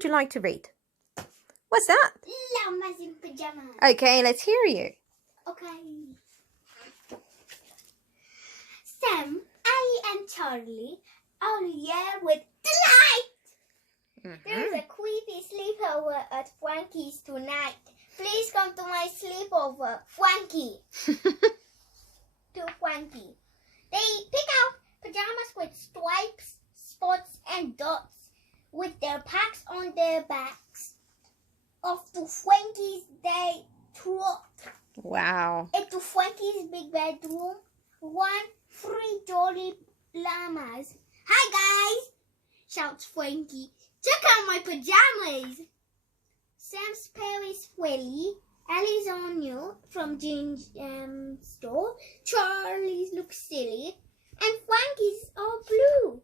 would you like to read? What's that? Lamas in Pyjamas. Okay, let's hear you. Okay. Sam, Ellie, and Charlie all yell with delight. There's a creepy sleepover at Frankie's tonight. Please come to my sleepover, Frankie. To Frankie. They pick out pajamas with stripes, spots, and dots, with their packs on their backs. Off to Frankie's they trot. Wow. Into Frankie's big bedroom, 3 jolly llamas. Hi guys, shouts Frankie. Check out my pajamas. Sam's Paris Willy, Ellie's Onion from Jean's store, Charlie's looks silly, and Frankie's all blue.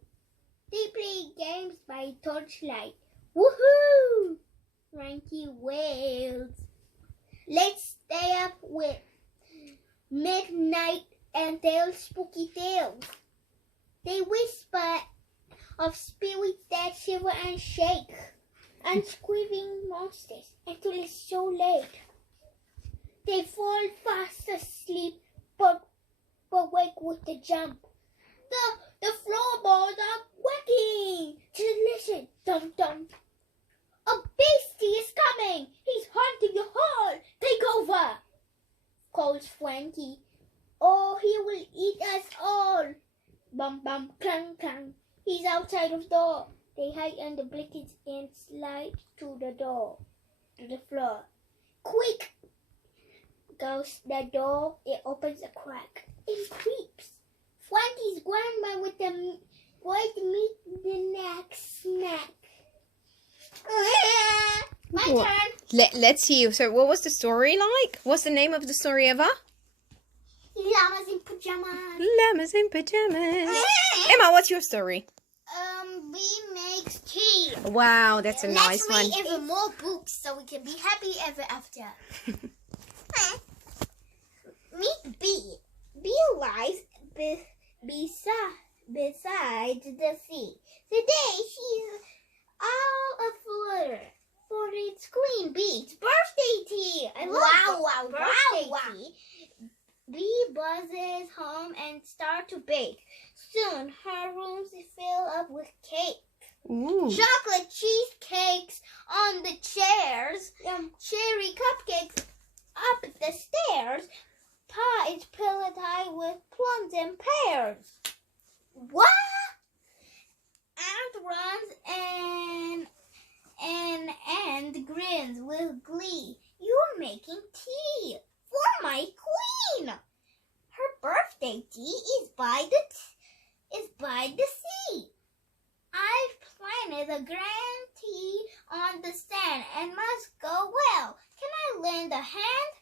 They play games by torchlight. Woohoo! Frankie wails. Let's stay up with midnight and tell spooky tales. They whisper of spirits that shiver and shake, and screaming monsters until it's so late. They fall fast asleep, but wake with a jump. The floorboards are quacking. Just listen, dum dum. A beastie is coming. He's haunting your hall. Take over, calls Frankie. Oh, he will eat us all. Bum bum clang clang. He's outside of the door. They hide under blankets and slide to the door, to the floor. Quick goes the door. It opens a crack. It creeps. Frankie's grandma with the white meat the next snack. My turn. Let's see. So what was the story like? What's the name of the story, Eva? Llamas in Pyjamas. Llamas in Pyjamas. Emma, what's your story? We make tea. Wow, that's a nice one. Let's read even more books so we can be happy ever after. Meet Bee. Bee lies beside the sea. Today she's all aflutter for its Queen Bee's birthday tea. I love birthday tea. Bee buzzes home and starts to bake. Soon her rooms fill up with cake. Ooh. Chocolate cheesecakes on the chairs. Cherry cupcakes up the stairs. Pie is pelletized with plums and pears. What? Aunt runs and grins with glee. You're making tea for my queen. Her birthday tea is by the sea. I've planted a grand tea on the stand and must go well. Can I lend a hand?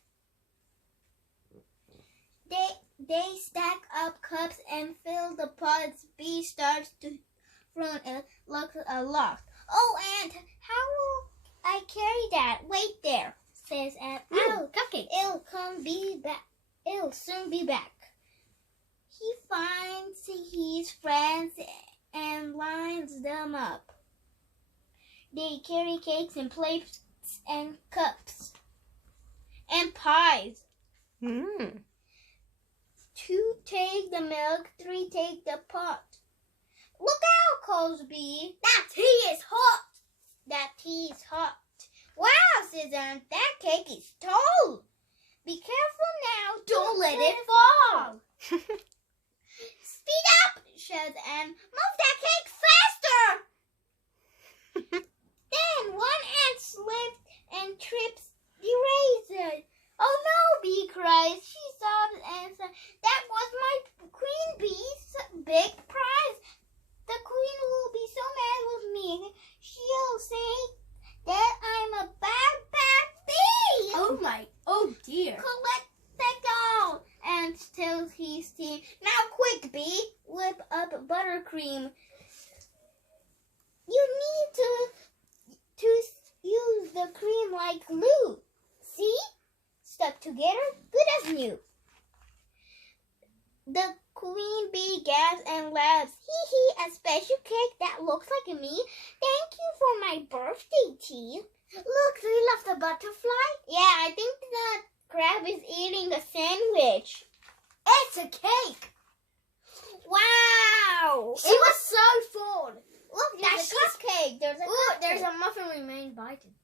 They stack up cups and fill the pots. Bee starts to front and looks aloft. Oh, Aunt, how will I carry that? Wait there, says Aunt. Cupcake. It'll soon be back. He finds his friends and lines them up. They carry cakes and plates and cups and pies. 2 take the milk, 3 take the pot. Look out, calls Bee. That tea is hot. That tea is hot. Wow, says Aunt, that cake is tall. Be careful now, don't let it fall. Speed up, shouts Aunt. Move that cake faster. Then one ant slipped and trips the razor. Oh no, Bee cries. She sobs and says, that was my Queen Bee's big prize. The Queen will be so mad with me. She'll say that I'm a bad bee. Oh dear. Collect that doll. And tells his team, now quick, Bee, whip up buttercream. You need to use the cream like glue. See? Stuck together, good as new. The Queen Bee gasps and laughs. Hee hee, a special cake that looks like me. Thank you for my birthday tea. Look, do you love the butterfly? Yeah, I think the crab is eating a sandwich. It's a cake. Wow. It was so full. Look, there's a cupcake. There's a muffin we made biting.